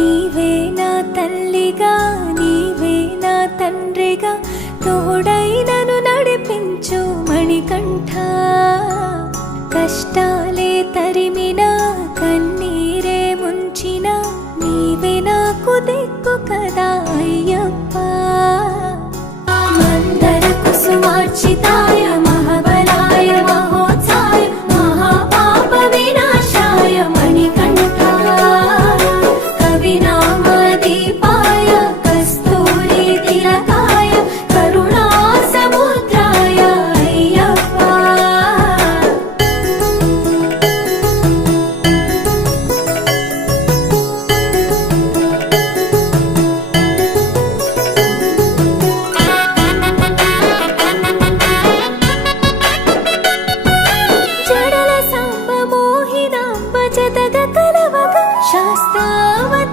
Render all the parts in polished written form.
నీవే నా తల్లిగా నీవే నా తండ్రిగా తోడై నన్ను నడిపించు మణికంఠ. కష్టాలే తరిమిన కన్నీరే ముంచిన నీవే నాకు దిక్కు కదా అయ్యప్ప. మందర కుసుమార్చితాయ మహాబలాయ మహోత్సాయ మహాపాప వినాశాయ మణికంఠ. కవినామ దీపాయ కస్తూరి తిలకాయ కరుణా సముద్రాయ అయ్యప్ప. జడల సాంబ మోహినాంబ జతగ కలవగ శాస్త్రావతరించే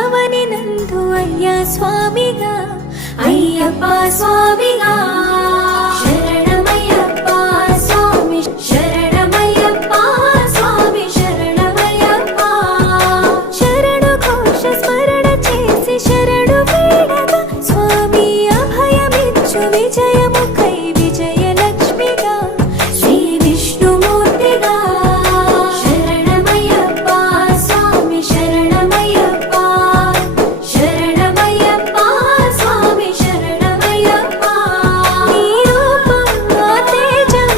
అవని నందు అయ్యా స్వామిగా అయ్యప్ప స్వామిగా. శరణమయ్యప్ప స్వామి శరణమయ్యప్ప స్వామి శరణమయ్యప్ప. శరణు ఘోష స్మరణ చేసి శరణు వేడగా స్వామి అభయమిచ్చు విజయముఖై విజయలక్ష్మిగా శ్రీ విష్ణుమూర్తిగా. శరణమయ్యప్ప స్వామి శరణమయ్యప్ప శరణమయ్యప్ప స్వామి శరణమయ్యప్ప. నీ రూపం నా తేజం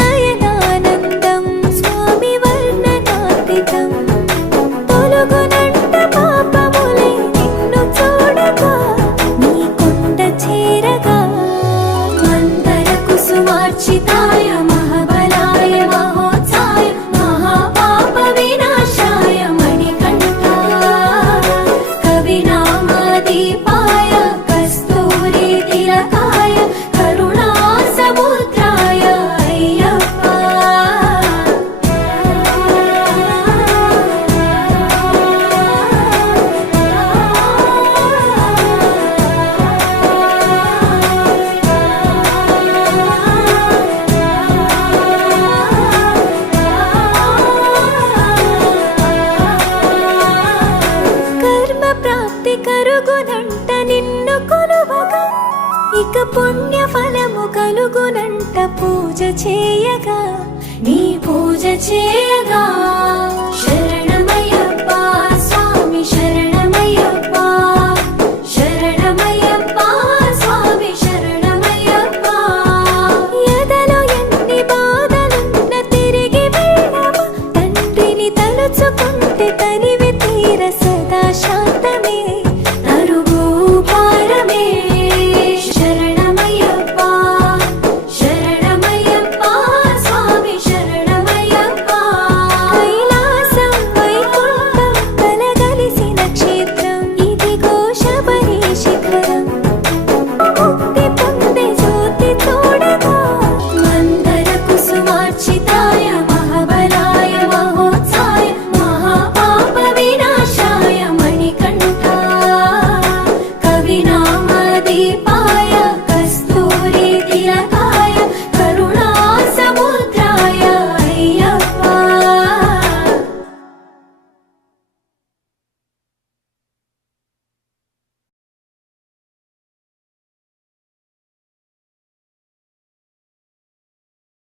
నయనానందం స్వామి వర్ణనాతీతం. తొలగునంట పాపములే నిన్ను చూడగా నీ కొండ చేరగా. మందర కుసుమార్చితాయ మహాబలాయ మహోత్సాయ మహాపాప వినాశాయ మణికంఠ. కవినామ దీపాయ కస్తూరి తిలకాయ కరుణా సముద్రాయ అయ్యప్ప. కర్మ ప్రాప్తి కరుగునంట నిన్ను కొలువగా ఇక పుణ్య ఫలము కలుగునంట పూజ చేయగా నీ పూజ చేయగా. శరణ